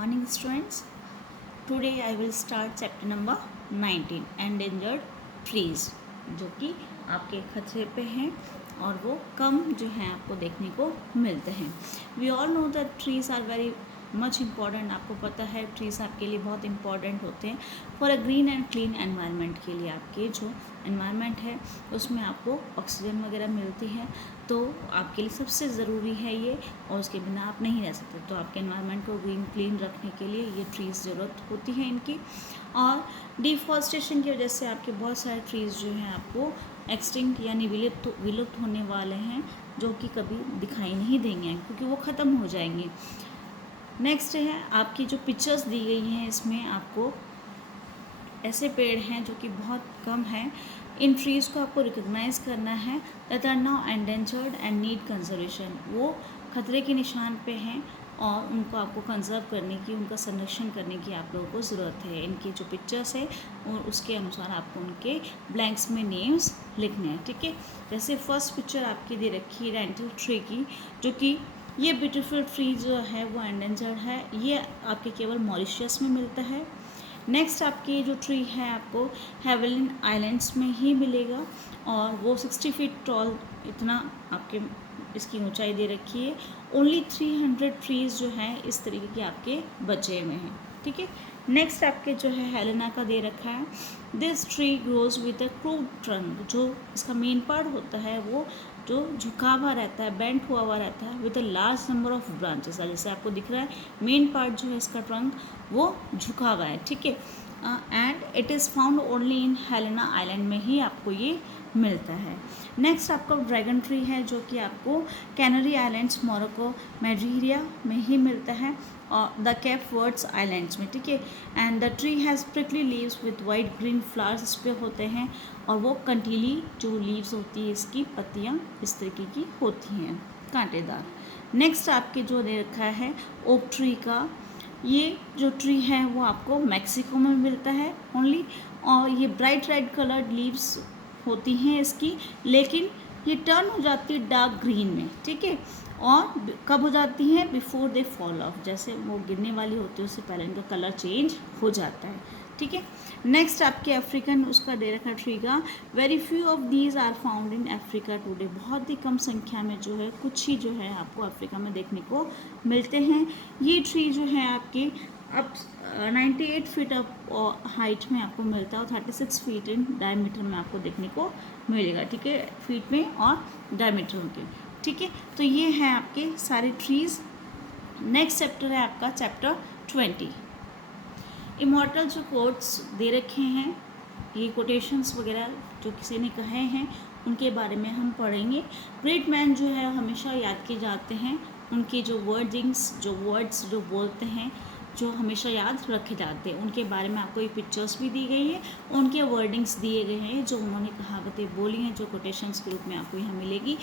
morning, students. Today I will start chapter number 19 endangered trees, जो कि आपके खतरे पे हैं और वो कम जो हैं आपको देखने को मिलते हैं. We all know that trees are very much important. आपको पता है ट्रीज़ आपके लिए बहुत इम्पॉर्टेंट होते हैं for a green and clean environment के लिए. आपके जो एनवायरनमेंट है उसमें आपको ऑक्सीजन वगैरह मिलती है, तो आपके लिए सबसे ज़रूरी है ये, और उसके बिना आप नहीं रह सकते. तो आपके एनवायरनमेंट को ग्रीन क्लीन रखने के लिए ये ट्रीज़ ज़रूरत होती है इनकी. और डिफॉरेस्टेशन की वजह से आपके बहुत सारे ट्रीज़ जो हैं आपको एक्सटिंक्ट यानी विलुप्त होने वाले हैं, जो कि कभी दिखाई नहीं देंगे क्योंकि वो ख़त्म हो जाएंगे. नेक्स्ट है आपकी जो पिक्चर्स दी गई हैं, इसमें आपको ऐसे पेड़ हैं जो कि बहुत कम हैं. इन ट्रीज़ को आपको रिकॉग्नाइज़ करना है that are now endangered and need conservation. वो खतरे के निशान पे हैं और उनको आपको कंजर्व करने की, उनका संरक्षण करने की आप लोगों को ज़रूरत है. इनकी जो पिक्चर्स है और उसके अनुसार आपको उनके ब्लैंक्स में नेम्स लिखने हैं. ठीक है, जैसे फर्स्ट पिक्चर आपकी दे रखी है डेंटल ट्री की, जो कि ये ब्यूटीफुल ट्री जो है वो एंडेंजर्ड है. ये आपके केवल मॉरिशस में मिलता है. नेक्स्ट आपकी जो ट्री है आपको हेवलिन आइलैंड्स में ही मिलेगा और वो 60 फीट टॉल, इतना आपके इसकी ऊंचाई दे रखी है. ओनली 300 ट्रीज़ जो हैं इस तरीके के आपके बचे हुए हैं. ठीक है, नेक्स्ट आपके जो है हेलेना का दे रखा है. This tree grows with a crude trunk. जो इसका मेन पार्ट होता है वो जो झुका हुआ रहता है, बेंट हुआ रहता है with a large number of branches. जैसे आपको दिख रहा है मेन पार्ट जो है इसका ट्रंक वो झुका हुआ है. ठीक है, and it is found only in Helena island में ही आपको ये मिलता है. नेक्स्ट आपका ड्रैगन ट्री है जो कि आपको कैनरी आइलैंड्स, मोरक्को, मैड्रिडिया में ही मिलता है और द केप वर्ड्स आइलैंड्स में. ठीक है, and the tree has prickly leaves with white green flowers इस पे होते हैं और वो कंटीली जो लीव्स होती है इसकी पत्तियाँ इस तरीके की होती हैं, कांटेदार. नेक्स्ट आपके जो दे रखा है ओक ट्री का, ये जो ट्री है वो आपको मैक्सिको में मिलता है ओनली, और ये ब्राइट रेड कलर्ड लीव्स होती हैं इसकी, लेकिन ये टर्न हो जाती है डार्क ग्रीन में. ठीक है, और कब हो जाती हैं? Before they fall of. जैसे वो गिरने वाली होती है उससे पहले इनका कलर चेंज हो जाता है. ठीक है, नेक्स्ट आपके अफ्रीकन उसका दे रखा ट्री का, very few of these are found in Africa today. बहुत ही कम संख्या में जो है कुछ ही जो है आपको अफ्रीका में देखने को मिलते हैं. ये ट्री जो है आपके अब 98 फीट अप हाइट में आपको मिलता है और 36 फीट इन डायमीटर में आपको देखने को मिलेगा. ठीक है, फीट में और डायमीटर के. ठीक है, तो ये हैं आपके सारे ट्रीज़. नेक्स्ट चैप्टर है आपका चैप्टर 20. इमॉर्टल जो कोट्स दे रखे हैं, ये कोटेशंस वगैरह जो किसी ने कहे हैं उनके बारे में हम पढ़ेंगे. ग्रेट मैन जो है हमेशा याद किए जाते हैं, उनकी जो वर्ड्स जो बोलते हैं जो हमेशा याद रखे जाते हैं, उनके बारे में आपको ये पिक्चर्स भी दी गई है, उनके वर्डिंग्स दिए गए हैं जो उन्होंने कहावतें बोली हैं जो कोटेशंस के रूप में आपको यहाँ मिलेगी.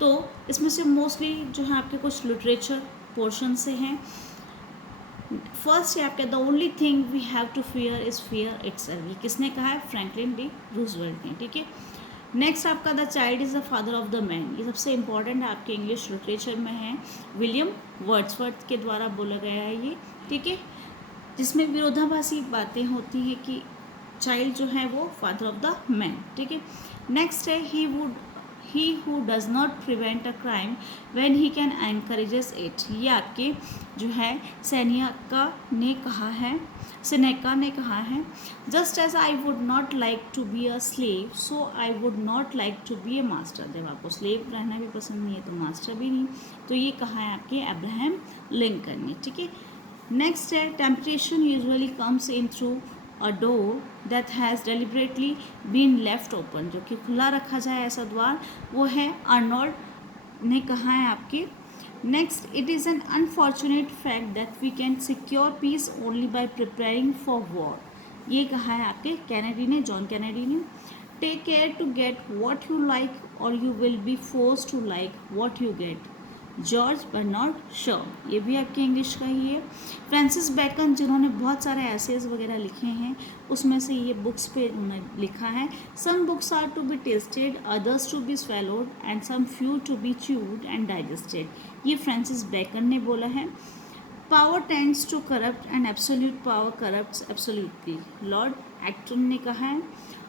तो इसमें से मोस्टली जो है आपके कुछ लिटरेचर पोर्शन से हैं. फर्स्ट है आपके the only thing we have to fear is fear itself. ये किसने कहा है? फ्रैंकलिन डी रूजवेल्ट ने. ठीक है, नेक्स्ट आपका the child is the father of the man. ये सबसे इम्पॉर्टेंट आपके इंग्लिश लिटरेचर में है, विलियम वर्ड्सवर्थ के द्वारा बोला गया है ये. ठीक है, जिसमें विरोधाभासी बातें होती हैं कि चाइल्ड जो है वो फादर ऑफ द मैन. ठीक है, नेक्स्ट है he who does not prevent a crime when he can encourages it. ये आपके जो है सेनेका ने कहा है just as I would not like to be a slave so I would not like to be a master. जब आपको slave रहना भी पसंद नहीं है तो मास्टर भी नहीं. तो ये कहा है आपके अब्राहम लिंकन ने. ठीक है, नेक्स्ट है temptation usually comes in through a door that has deliberately been left open. जो कि खुला रखा जाए ऐसा द्वार, वो है आर्नोल्ड ने कहा है आपके. Next, it is an unfortunate fact that we can secure peace only by preparing for war. ये कहा है आपके कैनेडी ने, जॉन कैनेडी ने. Take care to get what you like और you will be force to like what you get. George Bernard Shaw. ये भी आपके इंग्लिश का ही है. फ्रांसिस बेकन जिन्होंने बहुत सारे एसेज वगैरह लिखे हैं, उसमें से ये बुक्स पे उन्होंने लिखा है, some books are to be tasted, others to be swallowed and some few to be chewed and digested. ये फ्रांसिस बेकन ने बोला है. Power tends to corrupt and absolute power corrupts absolutely, Lord Acton ने कहा है।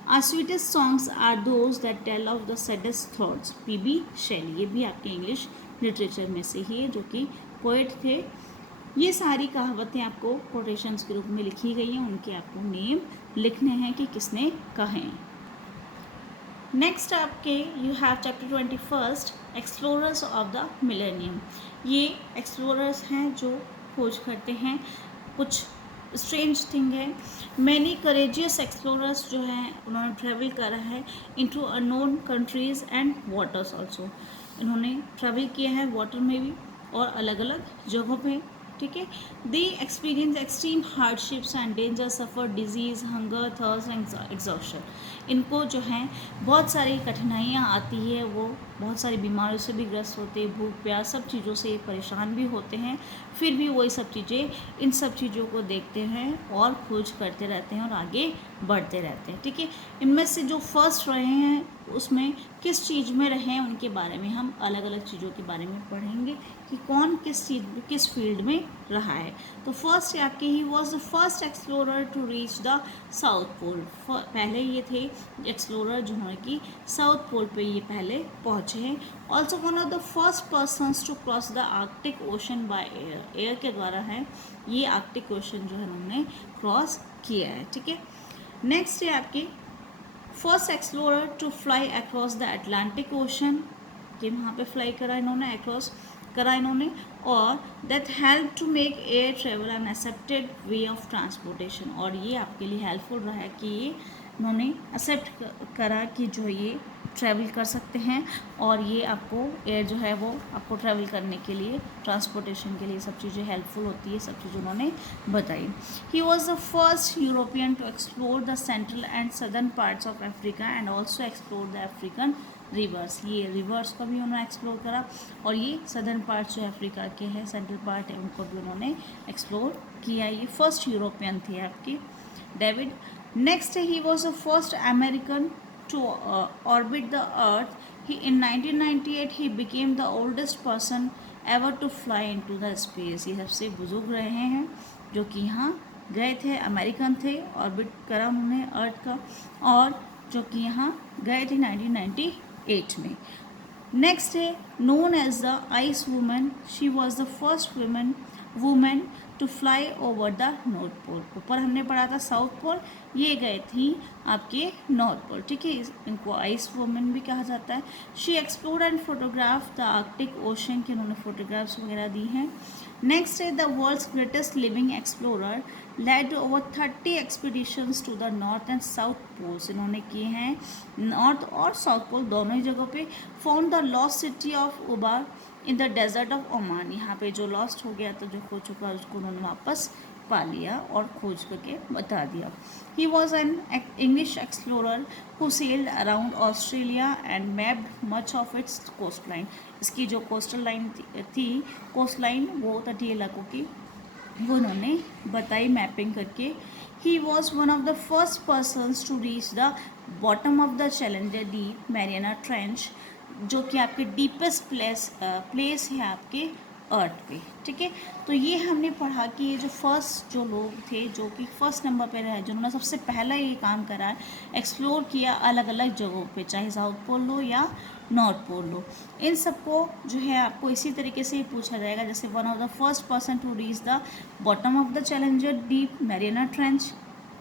Our sweetest songs are those that tell of the saddest thoughts, PB Shelley, ये भी आपके इंग्लिश लिटरेचर में से ही है, जो कि पोएट थे। ये सारी कहावतें आपको कोटेशंस के रूप में लिखी गई हैं, उनके आपको नेम लिखने हैं कि किसने कहे। नेक्स्ट आपके you have chapter 21 explorers of the millennium. ये एक्सप्लोरर्स हैं जो खोज करते हैं कुछ स्ट्रेंज थिंग है। मैनी करेजियस एक्सप्लोरर्स जो हैं उन्होंने ट्रैवल करा है into unknown countries and waters also, इन्होंने ट्रैवल किया है वाटर में भी और अलग अलग जगहों पे, ठीक है। They experience extreme hardships and danger, suffer disease, hunger, thirst and exhaustion. इनको जो है बहुत सारी कठिनाइयाँ आती है, वो बहुत सारी बीमारियों से भी ग्रस्त होते हैं, भूख प्यास सब चीज़ों से परेशान भी होते हैं, फिर भी वही सब चीज़ें इन सब चीज़ों को देखते हैं और खोज करते रहते हैं और आगे बढ़ते रहते हैं, ठीक है। इनमें से जो फर्स्ट रहे हैं उसमें किस चीज़ में रहे हैं उनके बारे में हम अलग अलग चीज़ों के बारे में पढ़ेंगे कि कौन किस फील्ड में रहा है। तो फर्स्ट आपके he was the first explorer to reach the South Pole, पहले ये थे एक्सप्लोरर जिन्होंने कि साउथ पोल पे ये पहले पहुँचे हैं। Also one of the first persons to cross the Arctic Ocean by air, air के द्वारा है ये आर्कटिक ओशन जो है उन्होंने क्रॉस किया है, ठीक है। नेक्स्ट है आपके first explorer to fly across the Atlantic Ocean, कि वहाँ पे फ्लाई करा इन्होंने, अक्रॉस करा इन्होंने, और that help to make air travel an accepted way of transportation, और ये आपके लिए हेल्पफुल रहा है कि ये इन्होंने एक्सेप्ट करा कि जो ये ट्रैवल कर सकते हैं और ये आपको एयर जो है वो आपको ट्रैवल करने के लिए ट्रांसपोर्टेशन के लिए सब चीज़ें हेल्पफुल होती है, सब चीज़ें उन्होंने बताई। He was the first European to explore the central and southern parts of Africa and also explore the African rivers, ये रिवर्स को भी उन्होंने एक्सप्लोर करा और ये सदर्न पार्ट जो अफ्रीका के हैं सेंट्रल पार्ट है उनको भी उन्होंने एक्सप्लोर किया। ये फर्स्ट यूरोपियन थे आपके David. Next he was the first American to orbit the earth. In 1998 he became the oldest person ever to fly into the space, ये सबसे बुजुर्ग रहे हैं जो कि यहाँ गए थे, अमेरिकन थे, ऑर्बिट करा उन्होंने अर्थ का और जो कि यहाँ गए थे 1998 में। नेक्स्ट है known as the ice woman, she was the first woman to fly over the North Pole, ऊपर हमने पढ़ा था साउथ पोल, ये गए थी आपके नॉर्थ पोल, ठीक है, इनको आइस वुमेन भी कहा जाता है। She explored and photograph the Arctic Ocean, के उन्होंने फोटोग्राफ्स वगैरह दी हैं। नेक्स्ट है the world's greatest living explorer, led over 30 expeditions to the North and South Poles, इन्होंने किए हैं नॉर्थ और साउथ पोल दोनों ही जगहों पे। Found the lost city of Ubar in the desert of Oman, यहाँ पे जो लॉस्ट हो गया था, जो खो चुका है, उसको उन्होंने वापस पा लिया और खोज करके बता दिया। He was an English explorer who sailed around Australia and mapped much of its coastline, इसकी जो कोस्टल लाइन थी कोस्ट लाइन वो तटीय इलाकों की वो उन्होंने बताई मैपिंग करके। He was one of the first persons to reach the bottom of the Challenger Deep Mariana Trench, जो कि आपके डीपेस्ट प्लेस है आपके अर्थ पे, ठीक है। तो ये हमने पढ़ा कि ये जो फर्स्ट जो लोग थे जो कि फर्स्ट नंबर पे रहे, जिन्होंने सबसे पहला ये काम करा है, एक्सप्लोर किया अलग अलग जगहों पे, चाहे साउथ पोल लो या नॉर्थ पोल लो, इन सबको जो है आपको इसी तरीके से ही पूछा जाएगा, जैसे one of the first person to reach the bottom of the Challenger Deep Mariana Trench,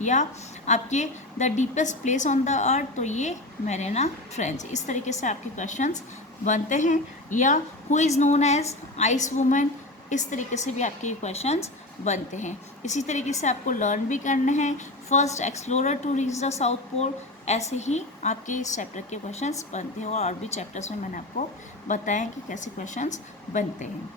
या आपके the deepest place on the earth, तो ये मैरियाना ट्रेंच, इस तरीके से आपके क्वेश्चंस बनते हैं। या who is known as ice woman, इस तरीके से भी आपके क्वेश्चंस बनते हैं। इसी तरीके से आपको लर्न भी करने हैं first explorer to reach the South Pole, ऐसे ही आपके इस चैप्टर के क्वेश्चंस बनते हैं और भी चैप्टर्स में मैंने आपको बताया कि कैसे क्वेश्चंस बनते हैं।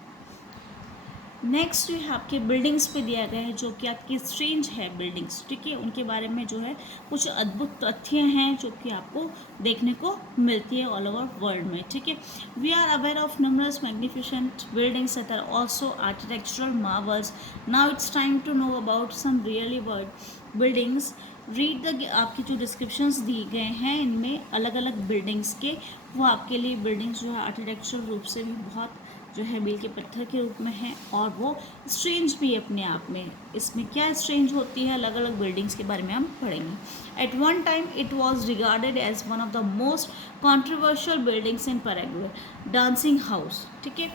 नेक्स्ट जो है आपके बिल्डिंग्स पे दिया गया है, जो कि आपकी स्ट्रेंज है बिल्डिंग्स, ठीक है, उनके बारे में जो है कुछ अद्भुत तथ्य हैं जो कि आपको देखने को मिलती है ऑल ओवर वर्ल्ड में, ठीक है। We are aware of numbers magnificent buildings that are also architectural marvels, now it's time to know about some really weird buildings. Read the, आपकी जो डिस्क्रिप्शंस दी गए हैं इनमें अलग अलग बिल्डिंग्स के, वो आपके लिए बिल्डिंग्स जो है आर्किटेक्चरल रूप से भी बहुत जो है मील के पत्थर के रूप में है, और वो स्ट्रेंज भी अपने आप में। इसमें क्या स्ट्रेंज होती है, अलग अलग बिल्डिंग्स के बारे में हम पढ़ेंगे। At one time it was regarded as one of the most controversial buildings in Paraguay, dancing house. ठीक है,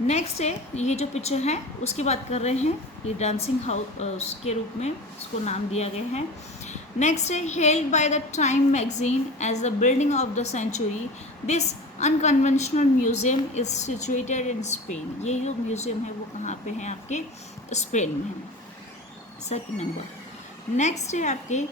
नेक्स्ट है ये जो पिक्चर है उसकी बात कर रहे हैं, ये डांसिंग हाउस के रूप में इसको नाम दिया गया है। नेक्स्ट है held by the Time magazine as the building of the century, this unconventional museum is situated in Spain. ये जो म्यूजियम है वो कहाँ पे है, आपके स्पेन में है। Second number. नेक्स्ट है आपके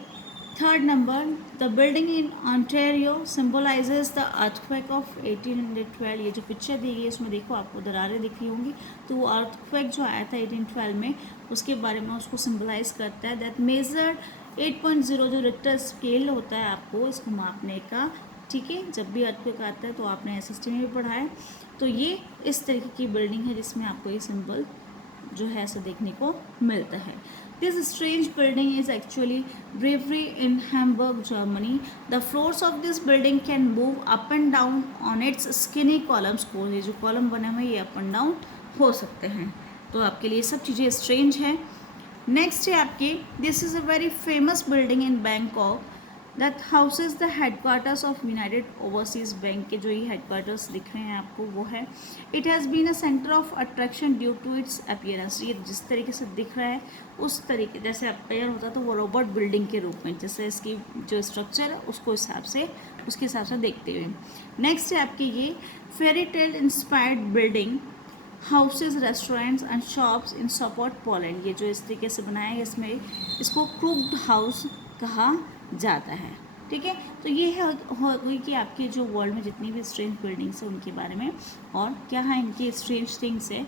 third number, the building in Ontario symbolises the earthquake of 1812। ये जो पिक्चर दी गई है इसमें देखो आपको दरारें दिख रही होंगी, तो वो अर्थक्वेक जो आया था 1812 में उसके बारे में उसको सिम्बलाइज करता है। दैट मेजर्ड 8.0 जो रिक्टर स्केल होता है आपको इसको मापने का। ठीक है, जब भी अर्थक्वेक आता है तो आपने एसएसटी में भी पढ़ा है। तो ये इस तरीके की बिल्डिंग है जिसमें आपको ये सिंबल जो है ऐसा देखने को मिलता है। This strange building is actually Brewery in Hamburg, Germany. The floors of this building can move up and down on its skinny columns को, ये जो कॉलम बने हुए ये अप एंड डाउन हो सकते हैं। तो आपके लिए सब चीज़ें स्ट्रेंज है। नेक्स्ट है आपके, this is a very famous building in Bangkok that houses the headquarters of United overseas bank के जो ये हेडक्वार्टर्स दिख रहे हैं आपको वो है। It has been a centre of attraction due to its appearance. ये जिस तरीके से दिख रहा है उस तरीके जैसे अपीयर होता तो वो रोबोट बिल्डिंग के रूप में, जैसे इसकी जो स्ट्रक्चर है उसको उसके हिसाब से देखते हुए। नेक्स्ट है आपकी ये fairy tale inspired building houses restaurants and shops in support Poland. ये जो इस तरीके से बनाया है इसमें इसको क्रूक्ड हाउस कहा जाता है। ठीक है, तो ये है हो गई कि आपके जो वर्ल्ड में जितनी भी स्ट्रेंज बिल्डिंग्स हैं उनके बारे में, और क्या है इनके स्ट्रेंज थिंग्स है